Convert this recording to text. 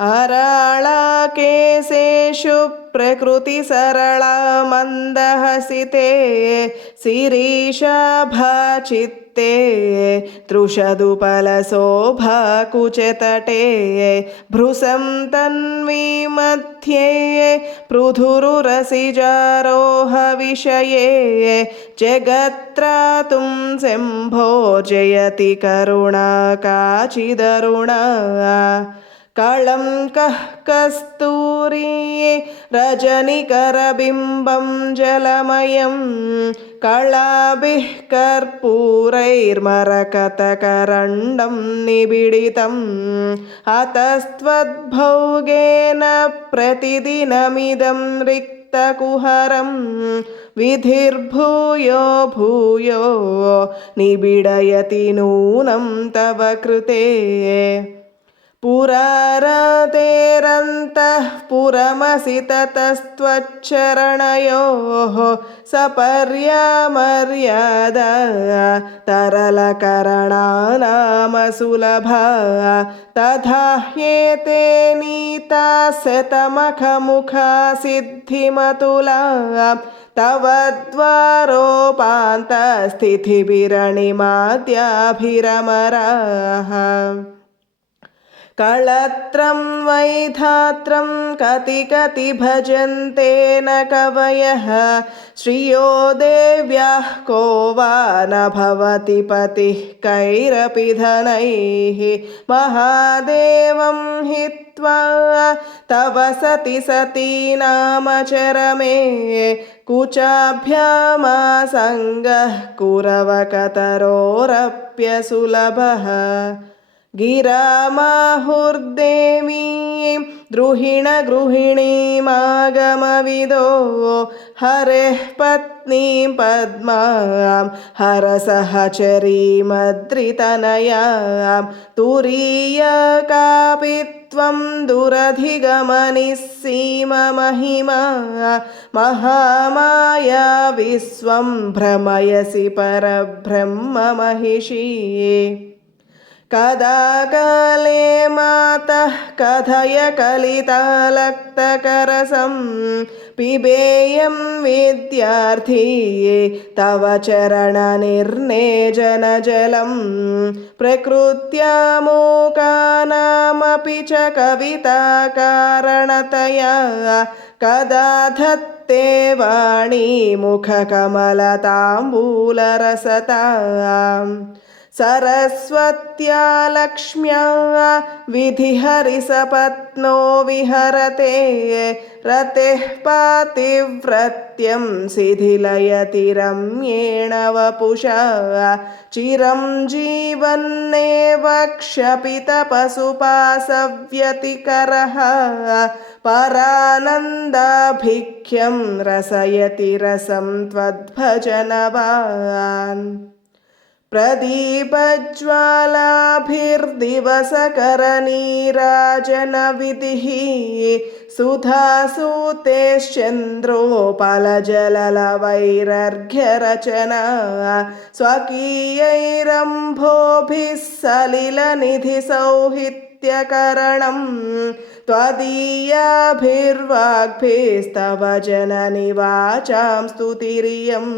अराळकेशेषु प्रकृतिसरला मन्दहसिते शिरीषाभाचित्ते तृषदुपलशोभाकुचतटे भृशं तन्वी मध्ये पृथुरुरसिजारोहविषये जगत्त्रातुं शम्भो जयति करुणा काचिदरुणा कळङ्कः कस्तूरी रजनिकरबिम्बं जलमयं कलाभिः कर्पूरैर्मरकतकरण्डं निबिडितम् अतस्त्वद्भोगेन प्रतिदिनमिदं रिक्तकुहरं विधिर्भूयो भूयो निबिडयति नूनं तव कृते पुरारातेरन्तः पुरमसि ततस्त्वच्चरणयोः सपर्यामर्यादा तरलकरणानामसुलभा तथा ह्येते नीता शतमखमुखा सिद्धिमतुला तव द्वारोपान्तस्थितिभिरणिमाद्याभिरमराः कळत्रं वैधात्रं कति कति भजन्ते न कवयः श्रियो देव्याः को वा न भवति पतिः कैरपि धनैः महादेवं हित्वा तव सति सती नाम चरमे कुचाभ्यामासङ्गः कुरवकतरोरप्यसुलभः गिरामाहुर्देवी द्रुहिणगृहिणीमागमविदो हरेः पत्नीं पद्मां हरसहचरीमद्रितनयां तुरीयकापि त्वं दुरधिगमनिस्सीममहिमा महामाया विश्वं भ्रमयसि परब्रह्ममहिषी कदा काले मातः कथय कलितालक्तकरसं पिबेयं विद्यार्थी तव चरणनिर्नेजनजलं प्रकृत्यामूकानामपि च कविताकारणतया कदा धत्ते वाणी मुखकमलताम्बूलरसताम् सरस्वत्या लक्ष्म्या विधिहरिसपत्नो विहरते रतेः पातिव्रत्यं शिथिलयति रम्येण वपुषा चिरं जीवन्नेव क्षपितपशुपाशव्यतिकरः परानन्दाभिख्यं रसयति रसं त्वद्भजनवान् प्रदीपज्वालाभिर्दिवसकरनीराजनविधिः सुधासूतेश्चन्द्रोपलजललवैरर्घ्यरचना स्वकीयैरम्भोभिः सलिलनिधिसौहित्यकरणं त्वदीयाभिर्वाग्भिस्तव जननि वाचां स्तुतिरियम्।